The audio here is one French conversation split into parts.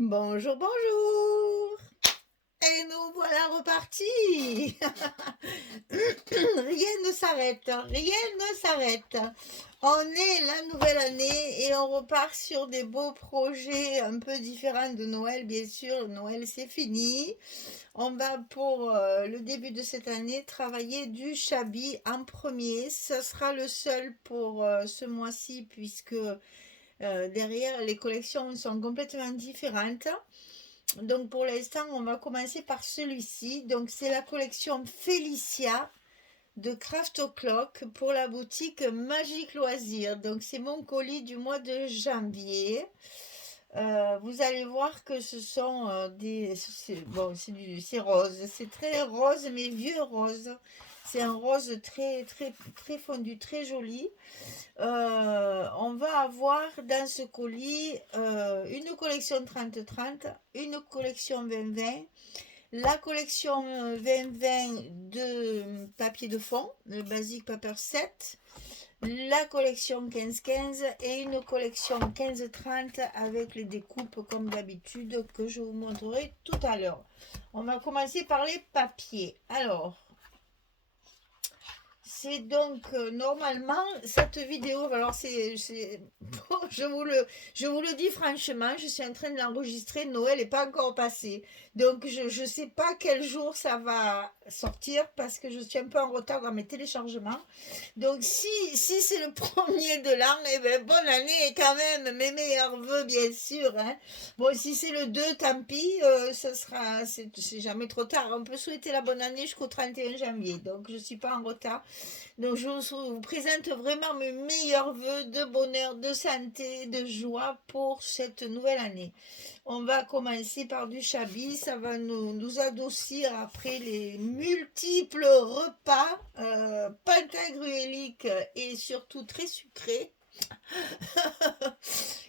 Bonjour, bonjour. Et nous voilà repartis. Rien ne s'arrête, rien ne s'arrête. On est la nouvelle année et on repart sur des beaux projets un peu différents de Noël, bien sûr. Noël, c'est fini. On va pour le début de cette année travailler du Chabi en premier. Ce sera le seul pour ce mois-ci puisque derrière les collections sont complètement différentes. Donc pour l'instant, on va commencer par celui-ci. Donc c'est la collection Félicia de Craft O'Clock pour la boutique Magique Loisirs. Donc c'est mon colis du mois de janvier. Vous allez voir que ce sont bon, c'est rose, c'est très rose mais vieux rose. C'est un rose très très très fondu, très joli. On va avoir dans ce colis une collection 30-30, une collection 20-20, la collection 20-20 de papier de fond, le Basic Paper 7, la collection 15-15 et une collection 15-30 avec les découpes comme d'habitude que je vous montrerai tout à l'heure. On va commencer par les papiers. Alors, c'est donc normalement cette vidéo. Alors bon, je vous le dis franchement, je suis en train de l'enregistrer. Noël n'est pas encore passé, donc je sais pas quel jour ça va sortir parce que je suis un peu en retard dans mes téléchargements. Donc si c'est le premier de l'an, eh ben, bonne année quand même, mes meilleurs voeux bien sûr. Hein. Bon, si c'est le 2, tant pis, c'est jamais trop tard. On peut souhaiter la bonne année jusqu'au 31 janvier, donc je suis pas en retard. Donc je vous présente vraiment mes meilleurs voeux de bonheur, de santé, de joie pour cette nouvelle année. On va commencer par du Chabi, ça va nous adoucir après les multiples repas pantagruéliques et surtout très sucrés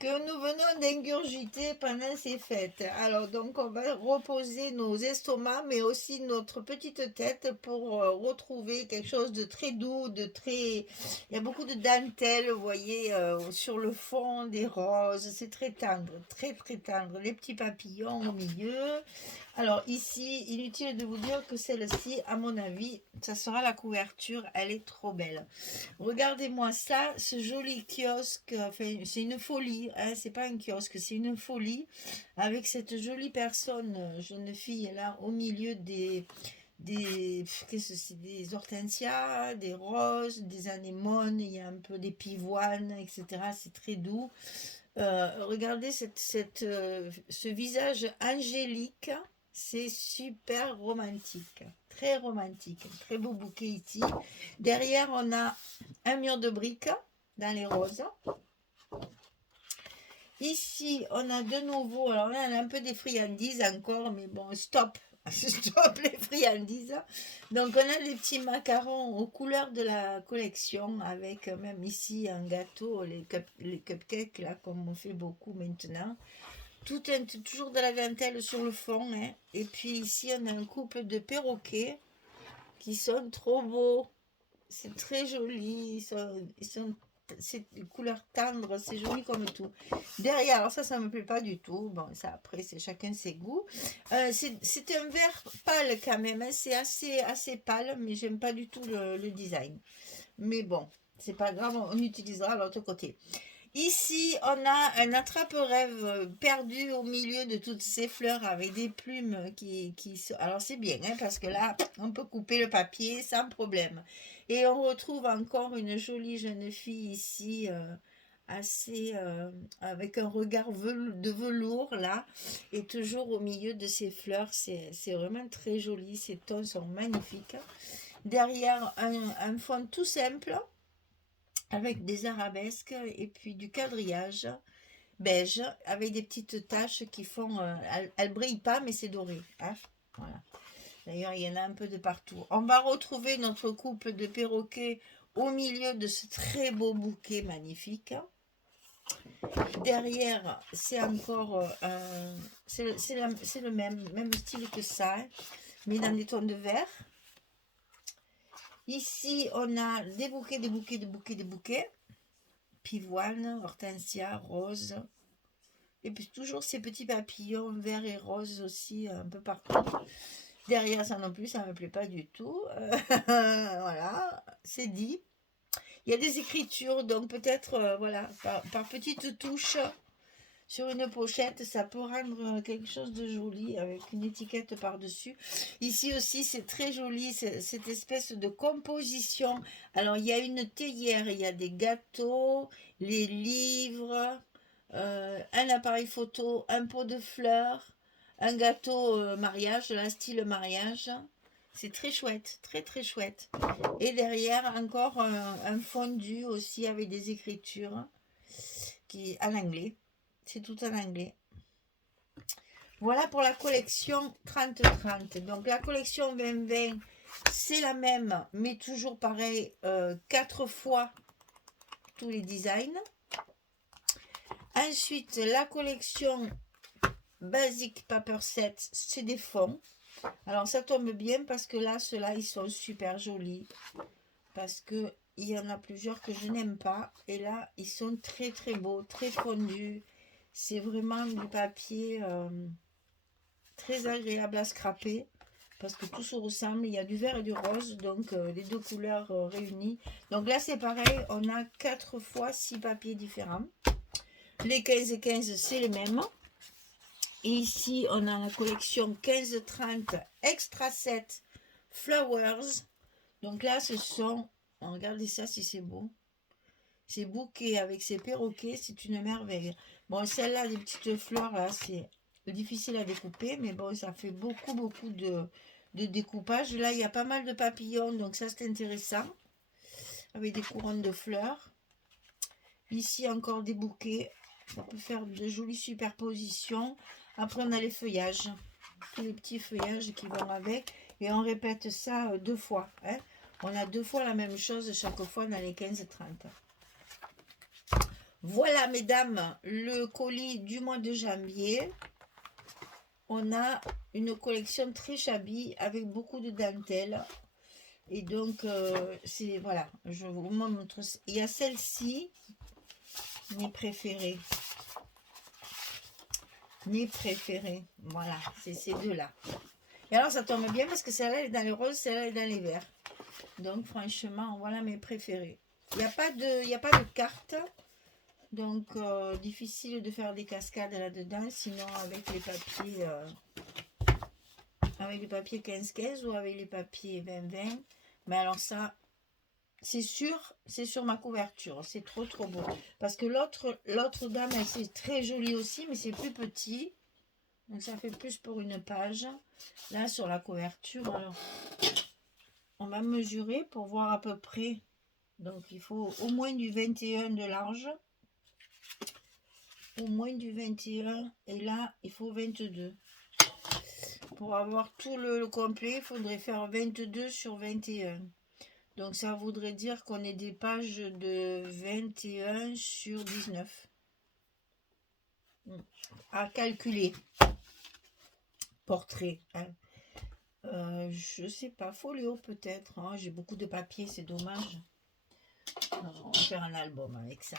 que nous venons d'ingurgiter pendant ces fêtes. Alors donc on va reposer nos estomacs mais aussi notre petite tête pour retrouver quelque chose de très doux, de très... Il y a beaucoup de dentelle, vous voyez, sur le fond des roses, c'est très tendre, très très tendre. Les petits papillons au milieu. Alors ici, inutile de vous dire que celle-ci, à mon avis, ça sera la couverture, elle est trop belle. Regardez-moi ça, ce joli kiosque, enfin, c'est une folie, hein, c'est pas un kiosque, c'est une folie, avec cette jolie personne, jeune fille là, au milieu qu'est-ce que c'est, des hortensias, des roses, des anémones, il y a un peu des pivoines, etc. C'est très doux. Regardez ce visage angélique, c'est super romantique, très romantique, très beau bouquet ici. Derrière, on a un mur de briques dans les roses. Ici, on a de nouveau, alors là, on a un peu des friandises encore, mais bon, stop, stop les friandises. Donc, on a des petits macarons aux couleurs de la collection, avec même ici un gâteau, les cupcakes, là, comme on fait beaucoup maintenant. Toujours de la dentelle sur le fond, hein. Et puis ici, on a un couple de perroquets qui sont trop beaux. C'est très joli. C'est des couleurs tendres, c'est joli comme tout. Derrière, alors ça me plaît pas du tout. Bon, ça après, c'est chacun ses goûts. C'est un vert pâle quand même, hein. C'est assez pâle, mais j'aime pas du tout le design. Mais bon, c'est pas grave, on utilisera l'autre côté. Ici, on a un attrape-rêve perdu au milieu de toutes ces fleurs avec des plumes Alors c'est bien, hein, parce que là, on peut couper le papier sans problème. Et on retrouve encore une jolie jeune fille ici, assez avec un regard de velours là, et toujours au milieu de ces fleurs. C'est vraiment très joli, ces tons sont magnifiques. Derrière, un fond tout simple avec des arabesques et puis du quadrillage beige avec des petites taches qui font... elles brillent pas, mais c'est doré. Hein, voilà. D'ailleurs, il y en a un peu de partout. On va retrouver notre couple de perroquets au milieu de ce très beau bouquet magnifique. Derrière, c'est encore... c'est le même style que ça, hein, mais dans des tons de vert. Ici, on a des bouquets, des bouquets, des bouquets, des bouquets. Pivoine, hortensia, rose. Et puis toujours ces petits papillons verts et roses aussi, un peu partout. Derrière ça non plus, ça ne me plaît pas du tout. Voilà, c'est dit. Il y a des écritures, donc peut-être, voilà, par petites touches sur une pochette, ça peut rendre quelque chose de joli avec une étiquette par-dessus. Ici aussi, c'est très joli, cette espèce de composition. Alors, il y a une théière, il y a des gâteaux, les livres, un appareil photo, un pot de fleurs, un gâteau mariage, là, style mariage. C'est très chouette, très très chouette. Et derrière, encore un fondu aussi avec des écritures qui en anglais. C'est tout en anglais. Voilà pour la collection 30-30. Donc la collection 2020, c'est la même, mais toujours pareil, 4 fois tous les designs. Ensuite, la collection Basic Paper Set, c'est des fonds. Alors ça tombe bien parce que là, ceux-là, ils sont super jolis. Parce que il y en a plusieurs que je n'aime pas. Et là, ils sont très très beaux, très fondus. C'est vraiment du papier très agréable à scraper. Parce que tout se ressemble. Il y a du vert et du rose. Donc les deux couleurs réunies. Donc là, c'est pareil. On a 4 fois 6 papiers différents. Les 15 et 15, c'est les mêmes. Et ici, on a la collection 15-30 Extra Set Flowers. Donc là, ce sont... Regardez ça si c'est beau. Ces bouquets avec ces perroquets, c'est une merveille. Bon, celle-là, des petites fleurs, là, c'est difficile à découper. Mais bon, ça fait beaucoup, beaucoup de découpage. Là, il y a pas mal de papillons. Donc ça, c'est intéressant. Avec des couronnes de fleurs. Ici, encore des bouquets. Ça peut faire de jolies superpositions. Après, on a les feuillages. Tous les petits feuillages qui vont avec. Et on répète ça 2 fois. Hein. On a 2 fois la même chose chaque fois dans les 15-30. Voilà, mesdames, le colis du mois de janvier. On a une collection très shabby avec beaucoup de dentelles. Et donc, c'est voilà, je vous montre. Il y a celle-ci, mes préférées. Mes préférées. Voilà, c'est ces deux-là. Et alors, ça tombe bien parce que celle-là est dans les roses, celle-là est dans les verts. Donc, franchement, voilà mes préférés. Il n'y a pas de carte. Donc, difficile de faire des cascades là-dedans. Sinon, avec les papiers 15-15 ou avec les papiers 20-20. Mais alors ça, c'est sur ma couverture. C'est trop, trop beau. Parce que l'autre dame, elle, c'est très joli aussi, mais c'est plus petit. Donc, ça fait plus pour une page. Là, sur la couverture, alors, on va mesurer pour voir à peu près. Donc, il faut au moins du 21 de large. Au moins du 21. Et là, il faut 22. Pour avoir tout le complet, il faudrait faire 22 sur 21. Donc, ça voudrait dire qu'on ait des pages de 21 sur 19. À calculer. Portrait. Hein. Je sais pas, folio peut-être. Hein. J'ai beaucoup de papier, c'est dommage. On va faire un album avec ça.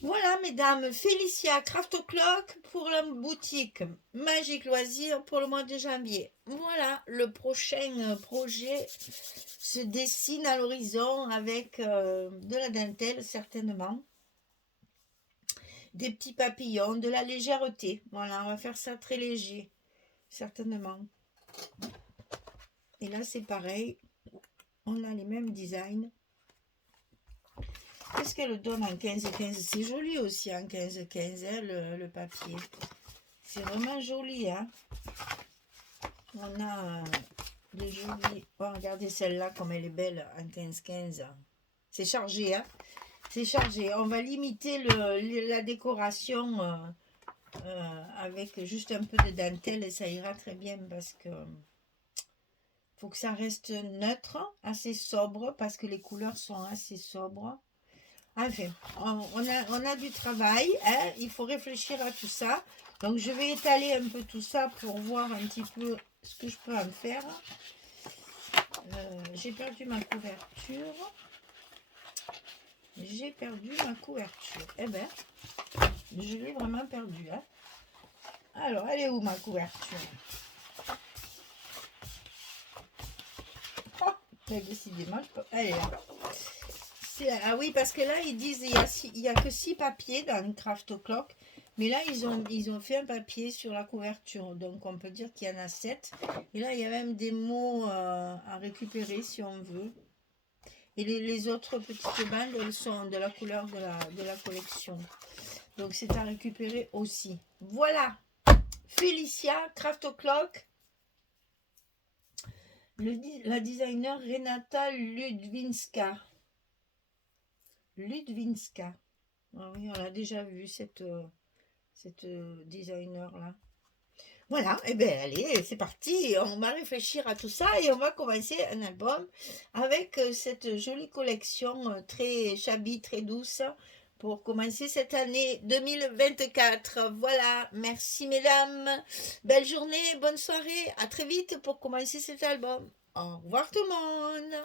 Voilà, mesdames, Félicia Craft O'Clock pour la boutique Magique Loisirs pour le mois de janvier. Voilà, le prochain projet se dessine à l'horizon avec de la dentelle, certainement. Des petits papillons, de la légèreté. Voilà, on va faire ça très léger, certainement. Et là, c'est pareil. On a les mêmes designs. Qu'est-ce qu'elle donne en 15-15? C'est joli aussi en 15-15, hein, le papier. C'est vraiment joli. Hein. On a des jolis... Oh, regardez celle-là, comme elle est belle en 15-15. C'est chargé. Hein. C'est chargé. On va limiter la décoration avec juste un peu de dentelle et ça ira très bien parce que... faut que ça reste neutre, assez sobre, parce que les couleurs sont assez sobres. Enfin, on a du travail, hein, il faut réfléchir à tout ça. Donc, je vais étaler un peu tout ça pour voir un petit peu ce que je peux en faire. J'ai perdu ma couverture. J'ai perdu ma couverture. Eh ben, Je l'ai vraiment perdu. Hein. Alors, elle est où ma couverture? Oh, décidément, je peux... Elle est là. Ah oui, parce que là, ils disent il y a que 6 papiers dans le Craft O'Clock. Mais là, ils ont fait un papier sur la couverture. Donc, on peut dire qu'il y en a 7. Et là, il y a même des mots à récupérer si on veut. Et les autres petites bandes, elles sont de la couleur de la collection. Donc, c'est à récupérer aussi. Voilà. Félicia, Craft O'Clock. La designer Renata Ludwinska. Ludwinska. Ah oui, on a déjà vu cette designer-là. Voilà, et bien allez, c'est parti. On va réfléchir à tout ça et on va commencer un album avec cette jolie collection très shabby, très douce pour commencer cette année 2024. Voilà, merci mesdames. Belle journée, bonne soirée. À très vite pour commencer cet album. Au revoir tout le monde.